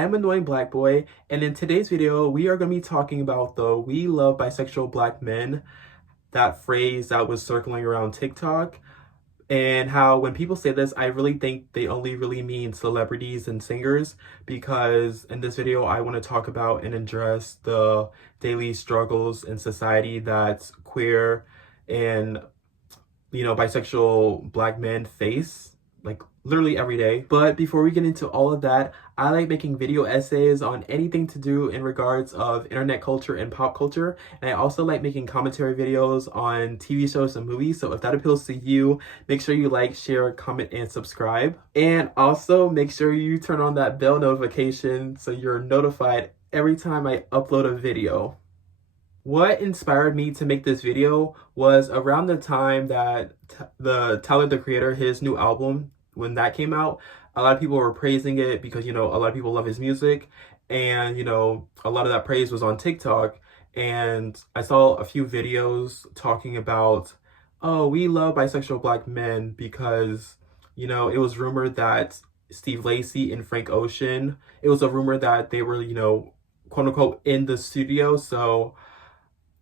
I am Annoying Black Boy, and in today's video, we are going to be talking about the "We Love Bisexual Black Men," that phrase that was circling around TikTok, and how when people say this, I really think they only really mean celebrities and singers, because in this video, I want to talk about and address the daily struggles in society that queer and, bisexual Black men face, like literally every day. But before we get into all of that, I like making video essays on anything to do in regards of internet culture and pop culture. And I also like making commentary videos on TV shows and movies. So if that appeals to you, make sure you like, share, comment, and subscribe. And also make sure you turn on that bell notification so you're notified every time I upload a video. What inspired me to make this video was around the time that the Tyler the Creator, his new album, when that came out, a lot of people were praising it because, a lot of people love his music. And, a lot of that praise was on TikTok. And I saw a few videos talking about, oh, we love bisexual Black men because, it was rumored that Steve Lacy and Frank Ocean, it was a rumor that they were, quote unquote, in the studio. So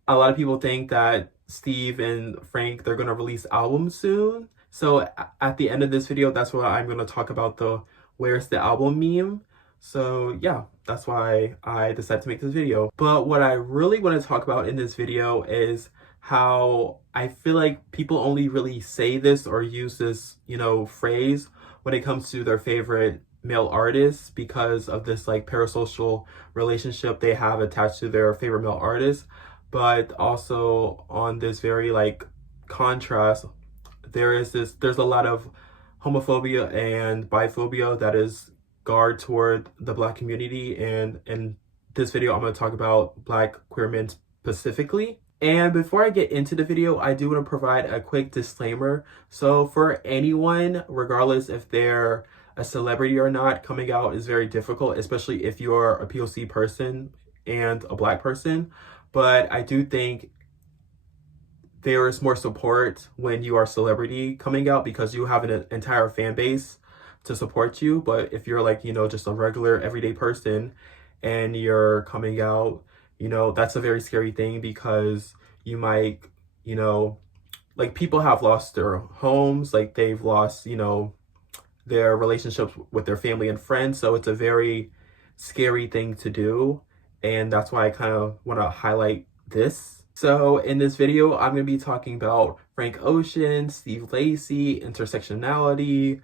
a lot of people think that Steve and Frank, they're going to release albums soon. So at the end of this video, that's why I'm going to talk about the "Where's the Album" meme. So yeah, that's why I decided to make this video. But what I really want to talk about in this video is how I feel like people only really say this or use this, phrase when it comes to their favorite male artists because of this like parasocial relationship they have attached to their favorite male artist. But also on this very like contrast, there's a lot of homophobia and biphobia that is guard toward the Black community. And in this video, I'm going to talk about Black queer men specifically. And before I get into the video, I do want to provide a quick disclaimer. So for anyone, regardless if they're a celebrity or not, coming out is very difficult, especially if you're a POC person and a Black person. But I do think there is more support when you are a celebrity coming out because you have an entire fan base to support you. But if you're like, just a regular everyday person and you're coming out, that's a very scary thing because you might, like people have lost their homes, like they've lost, their relationships with their family and friends. So it's a very scary thing to do. And that's why I kind of want to highlight this. So in this video, I'm going to be talking about Frank Ocean, Steve Lacy, intersectionality,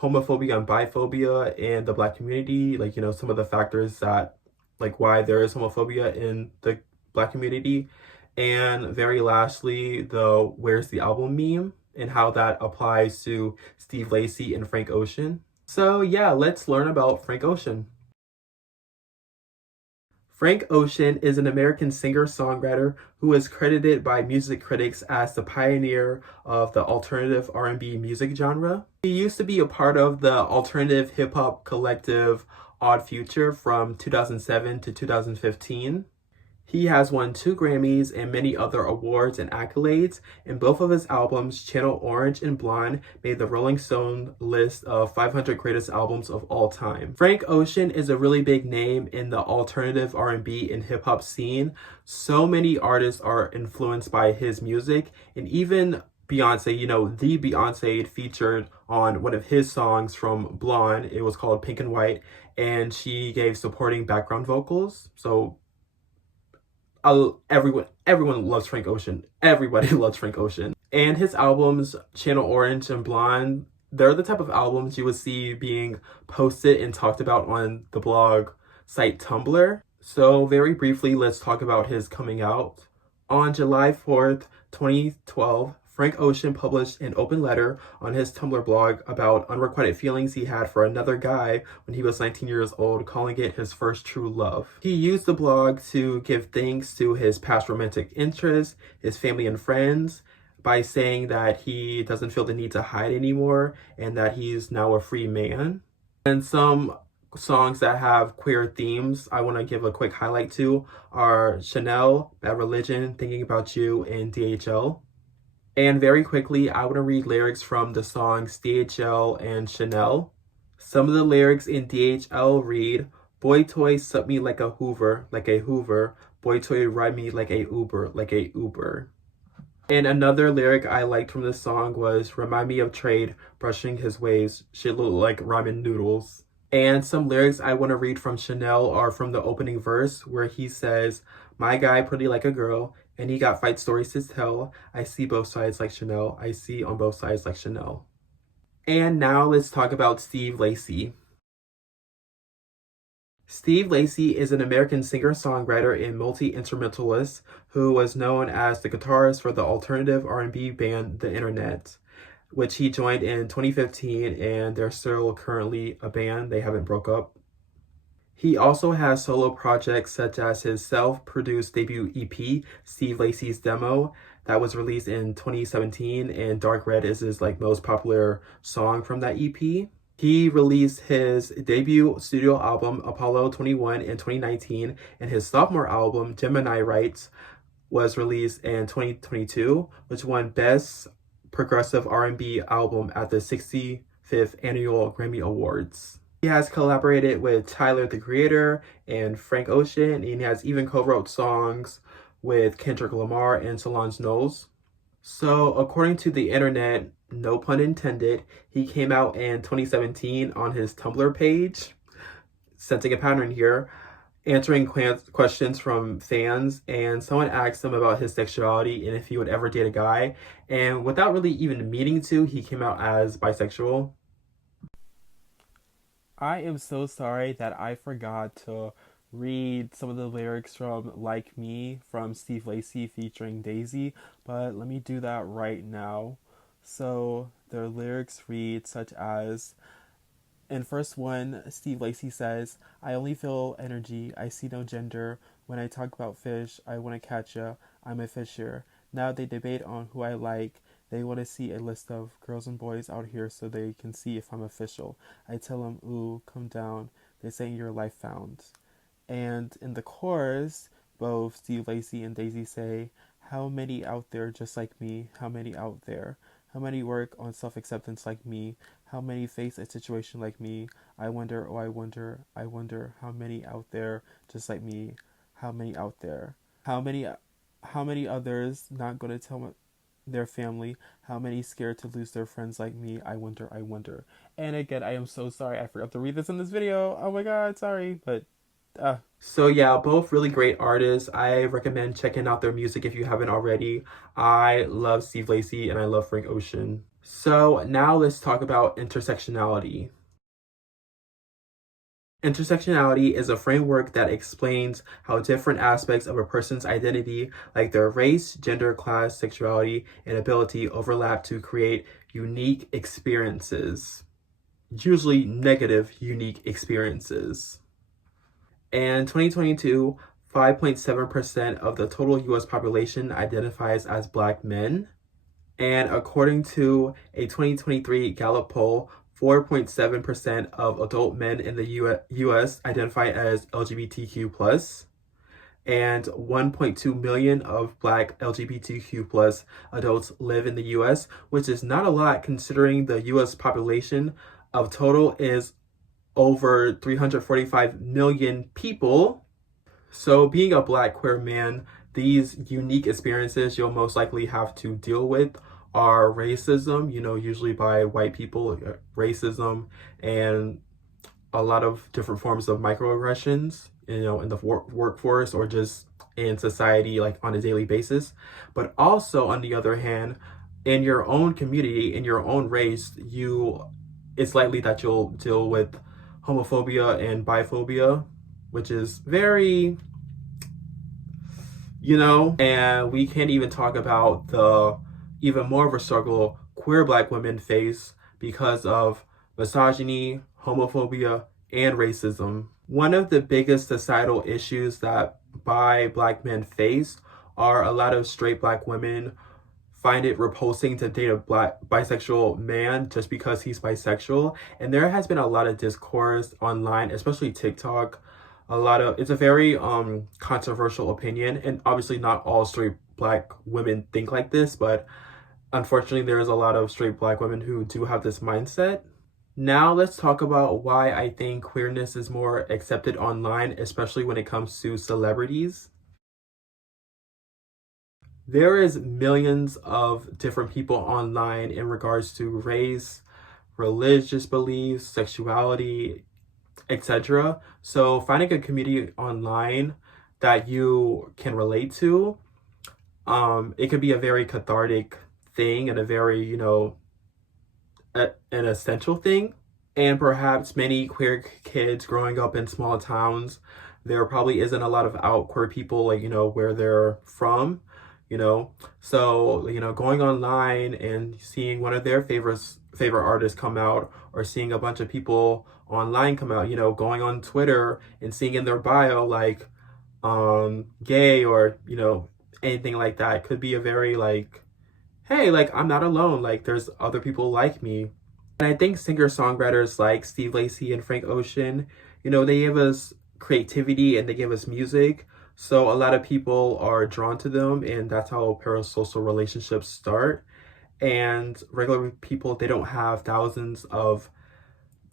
homophobia and biphobia in the Black community. Like, some of the factors that, like why there is homophobia in the Black community. And very lastly, the "Where's the Album" meme and how that applies to Steve Lacy and Frank Ocean. So yeah, let's learn about Frank Ocean. Frank Ocean is an American singer-songwriter who is credited by music critics as the pioneer of the alternative R&B music genre. He used to be a part of the alternative hip-hop collective Odd Future from 2007 to 2015. He has won 2 Grammys and many other awards and accolades, and both of his albums, Channel Orange and Blonde, made the Rolling Stone list of 500 greatest albums of all time. Frank Ocean is a really big name in the alternative R&B and hip-hop scene. So many artists are influenced by his music, and even Beyonce, the Beyonce featured on one of his songs from Blonde. It was called Pink and White, and she gave supporting background vocals. So everyone loves Frank Ocean. Everybody loves Frank Ocean. And his albums, Channel Orange and Blonde, they're the type of albums you would see being posted and talked about on the blog site Tumblr. So very briefly, let's talk about his coming out. On July 4th, 2012, Frank Ocean published an open letter on his Tumblr blog about unrequited feelings he had for another guy when he was 19 years old, calling it his first true love. He used the blog to give thanks to his past romantic interests, his family and friends, by saying that he doesn't feel the need to hide anymore and that he's now a free man. And some songs that have queer themes I want to give a quick highlight to are Chanel, Bad Religion, Thinking About You, and DHL. And very quickly, I want to read lyrics from the songs DHL and Chanel. Some of the lyrics in DHL read, Boy toy suck me like a Hoover, like a Hoover. Boy toy ride me like a Uber, like a Uber. And another lyric I liked from this song was remind me of trade, brushing his waves, shit look like ramen noodles. And some lyrics I want to read from Chanel are from the opening verse where he says, my guy pretty like a girl, and he got fight stories to tell. I see both sides like Chanel. I see on both sides like Chanel. And now let's talk about Steve Lacy. Steve Lacy is an American singer-songwriter and multi-instrumentalist who was known as the guitarist for the alternative R&B band The Internet, which he joined in 2015, and they're still currently a band. They haven't broke up. He also has solo projects such as his self-produced debut EP, Steve Lacy's Demo, that was released in 2017, and Dark Red is his most popular song from that EP. He released his debut studio album, Apollo 21, in 2019, and his sophomore album, Gemini Rights, was released in 2022, which won Best Progressive R&B Album at the 65th Annual Grammy Awards. He has collaborated with Tyler the Creator and frankocean, and he has even co-wrote songs with Kendrick Lamar and Solange Knowles. So according to the internet, no pun intended, he came out in 2017 on his Tumblr page, sensing a pattern here, answering questions from fans, and someone asked him about his sexuality and if he would ever date a guy, and without really even meaning to, he came out as bisexual. I am so sorry that I forgot to read some of the lyrics from Like Me from Steve Lacy featuring Daisy, but let me do that right now. So the lyrics read such as, in first one, Steve Lacy says, I only feel energy, I see no gender. When I talk about fish, I want to catch ya, I'm a fisher. Now they debate on who I like. They want to see a list of girls and boys out here so they can see if I'm official. I tell them, ooh, come down. They say you're life found. And in the chorus, both Steve Lacy and Daisy say, how many out there just like me? How many out there? How many work on self-acceptance like me? How many face a situation like me? I wonder, oh I wonder, how many out there just like me? How many out there? How many others not going to tell their family? How many scared to lose their friends like me? I wonder, I wonder. And again, I am so sorry I forgot to read this in this video. Oh my god, sorry, but So yeah, both really great artists. I recommend checking out their music if you haven't already. I love Steve Lacy and I love Frank Ocean. So now let's talk about intersectionality. Intersectionality is a framework that explains how different aspects of a person's identity, like their race, gender, class, sexuality, and ability, overlap to create unique experiences, usually negative unique experiences. In 2022, 5.7% of the total US population identifies as Black men. And according to a 2023 Gallup poll, 4.7% of adult men in the US identify as LGBTQ+, and 1.2 million of Black LGBTQ+ adults live in the US, which is not a lot considering the US population of total is over 345 million people. So being a Black queer man, these unique experiences you'll most likely have to deal with are racism, usually by white people, racism, and a lot of different forms of microaggressions, in the workforce or just in society, on a daily basis. But also, on the other hand, in your own community, in your own race, it's likely that you'll deal with homophobia and biphobia, which is very, and we can't even talk about the even more of a struggle queer Black women face because of misogyny, homophobia, and racism. One of the biggest societal issues that Black men face are a lot of straight Black women find it repulsing to date a bisexual man just because he's bisexual. And there has been a lot of discourse online, especially TikTok. It's a very controversial opinion, and obviously not all straight Black women think like this, but unfortunately there is a lot of straight Black women who do have this mindset. Now let's talk about why I think queerness is more accepted online, especially when it comes to celebrities. There is millions of different people online in regards to race, religious beliefs, sexuality, etc. So finding a community online that you can relate to, it could be a very cathartic thing and a very, an essential thing. And perhaps many queer kids growing up in small towns, there probably isn't a lot of out queer people, like, where they're from, you know. So, going online and seeing one of their favorite artists come out, or seeing a bunch of people online come out, going on Twitter and seeing in their bio like gay, or, anything like that, could be a very like, hey, like, I'm not alone, like there's other people like me. And I think singer-songwriters like Steve Lacy and Frank Ocean, they give us creativity and they give us music. So a lot of people are drawn to them, and that's how parasocial relationships start. And regular people, they don't have thousands of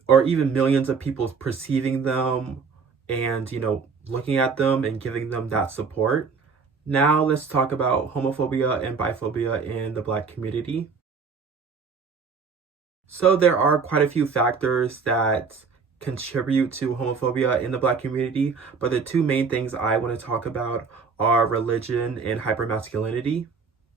or even millions of people perceiving them and, looking at them and giving them that support. Now let's talk about homophobia and biphobia in the Black community. So there are quite a few factors that contribute to homophobia in the Black community, but the two main things I want to talk about are religion and hypermasculinity.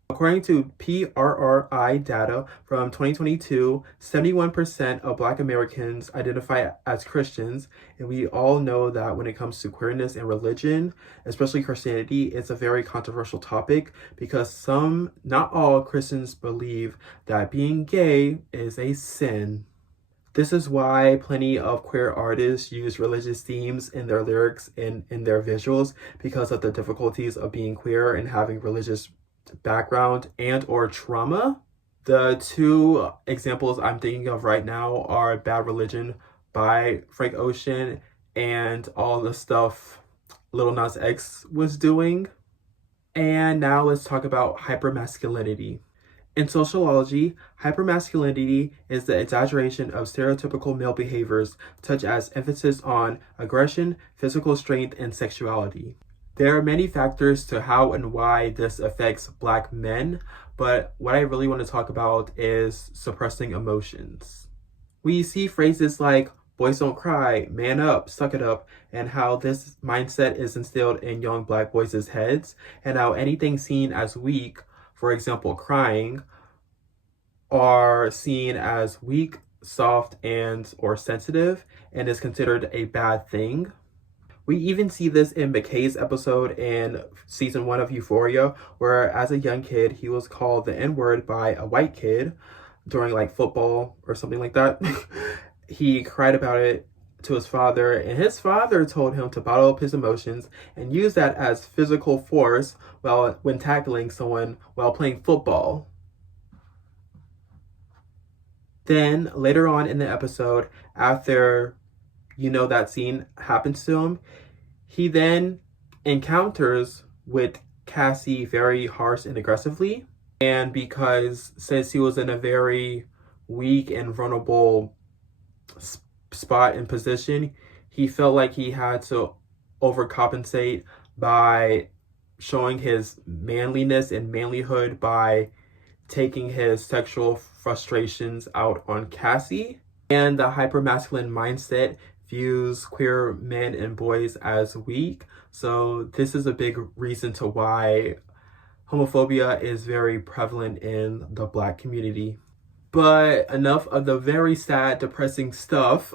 According to PRRI data from 2022, 71% of Black Americans identify as Christians, and we all know that when it comes to queerness and religion, especially Christianity, it's a very controversial topic because some, not all Christians believe that being gay is a sin. This is why plenty of queer artists use religious themes in their lyrics and in their visuals, because of the difficulties of being queer and having religious background and or trauma. The two examples I'm thinking of right now are Bad Religion by Frank Ocean and all the stuff Lil Nas X was doing. And now let's talk about hypermasculinity. In sociology, hypermasculinity is the exaggeration of stereotypical male behaviors, such as emphasis on aggression, physical strength, and sexuality. There are many factors to how and why this affects Black men, but what I really want to talk about is suppressing emotions. We see phrases like boys don't cry, man up, suck it up, and how this mindset is instilled in young Black boys' heads, and how anything seen as weak, for example, crying, are seen as weak, soft, and or sensitive, and is considered a bad thing. We even see this in McKay's episode in season 1 of Euphoria, where as a young kid, he was called the N-word by a white kid during like football or something like that. He cried about it to his father, and his father told him to bottle up his emotions and use that as physical force when tackling someone while playing football. Then later on in the episode, after that scene happens to him, he then encounters with Cassie very harsh and aggressively. And because since he was in a very weak and vulnerable spot and position, he felt like he had to overcompensate by showing his manliness and manlyhood by taking his sexual frustrations out on Cassie. And the hypermasculine mindset views queer men and boys as weak. So this is a big reason to why homophobia is very prevalent in the Black community. But enough of the very sad, depressing stuff.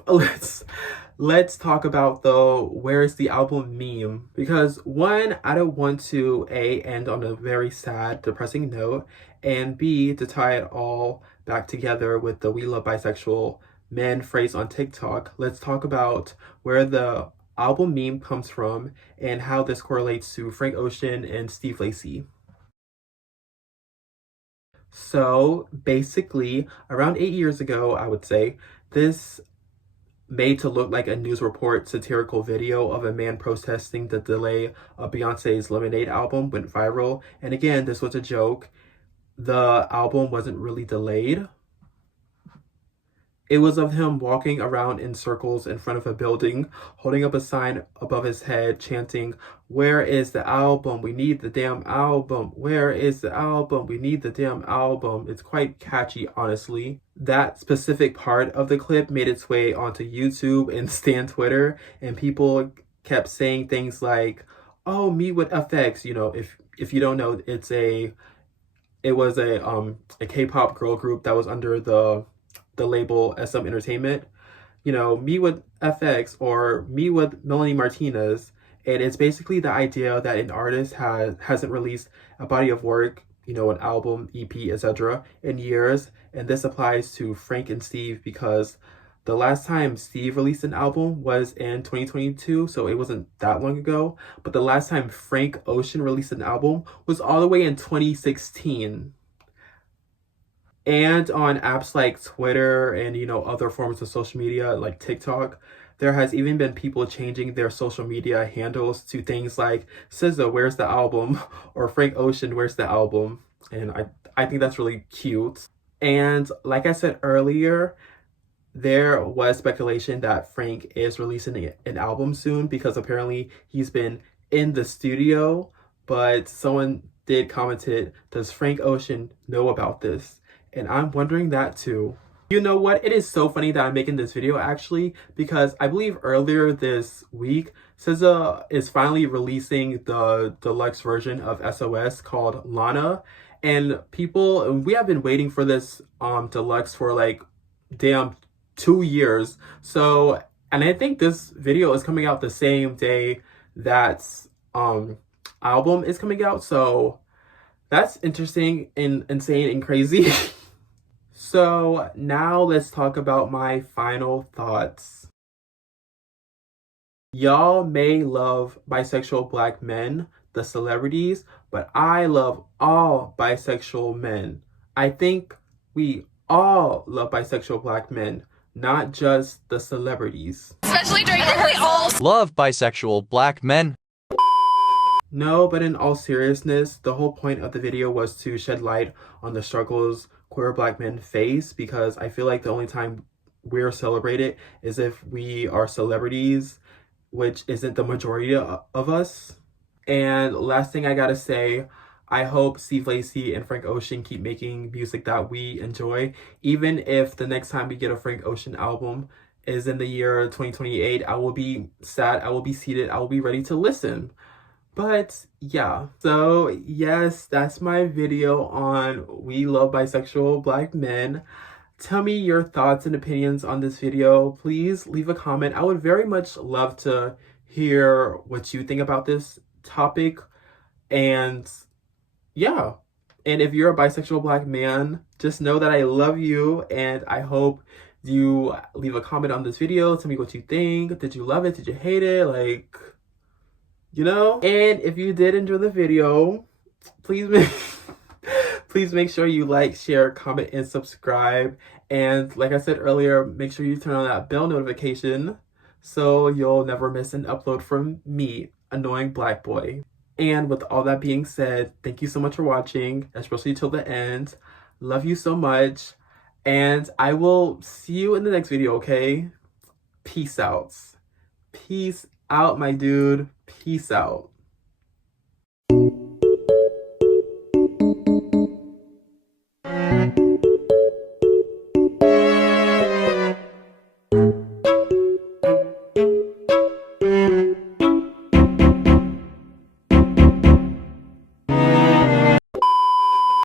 Let's talk about, though, where's the album meme? Because one, I don't want to A, end on a very sad, depressing note, and B, to tie it all back together with the "We Love Bisexual" men phrase on TikTok. Let's talk about where the album meme comes from and how this correlates to Frank Ocean and Steve Lacy. So basically, around 8 years ago, I would say, this made to look like a news report satirical video of a man protesting the delay of Beyonce's Lemonade album went viral. And again, this was a joke. The album wasn't really delayed. It was of him walking around in circles in front of a building, holding up a sign above his head, chanting, "Where is the album? We need the damn album. Where is the album? We need the damn album." It's quite catchy, honestly. That specific part of the clip made its way onto YouTube and Stan Twitter, and people kept saying things like, "Oh, me with FX." You know, if you don't know, it was a K-pop girl group that was under the label SM Entertainment. You know, me with FX or me with Melanie Martinez. And it's basically the idea that an artist hasn't released a body of work, you know, an album, EP, etc., in years. And this applies to Frank and Steve because the last time Steve released an album was in 2022, so it wasn't that long ago. But the last time Frank Ocean released an album was all the way in 2016. And on apps like Twitter and, you know, other forms of social media like TikTok, there has even been people changing their social media handles to things like SZA, where's the album? Or Frank Ocean, where's the album? And I think that's really cute. And like I said earlier, there was speculation that Frank is releasing an album soon because apparently he's been in the studio, but someone did commented, does Frank Ocean know about this? And I'm wondering that too. You know what? It is so funny that I'm making this video actually because I believe earlier this week, SZA is finally releasing the deluxe version of SOS called Lana. And we have been waiting for this deluxe for like damn 2 years. So, and I think this video is coming out the same day that album is coming out. So that's interesting and insane and crazy. So now let's talk about my final thoughts. Y'all may love bisexual black men, the celebrities, but I love all bisexual men. I think we all love bisexual black men, not just the celebrities. Especially during rehearsals. Love bisexual black men. No, but in all seriousness, the whole point of the video was to shed light on the struggles queer black men face because I feel like the only time we're celebrated is if we are celebrities, which isn't the majority of us. And last thing I gotta say, I hope Steve Lacy and Frank Ocean keep making music that we enjoy, even if the next time we get a Frank Ocean album is in the year 2028. I will be sad, I will be seated, I will be ready to listen. But yeah, so yes, that's my video on We Love Bisexual Black Men. Tell me your thoughts and opinions on this video. Please leave a comment. I would very much love to hear what you think about this topic. And yeah, and if you're a bisexual black man, just know that I love you and I hope you leave a comment on this video. Tell me what you think. Did you love it? Did you hate it? Like, you know? And if you did enjoy the video, please make sure you like, share, comment, and subscribe. And like I said earlier, make sure you turn on that bell notification so you'll never miss an upload from me, annoying black boy. And with all that being said, thank you so much for watching, especially till the end. Love you so much. And I will see you in the next video, okay? Peace out. Peace out, my dude. Peace out.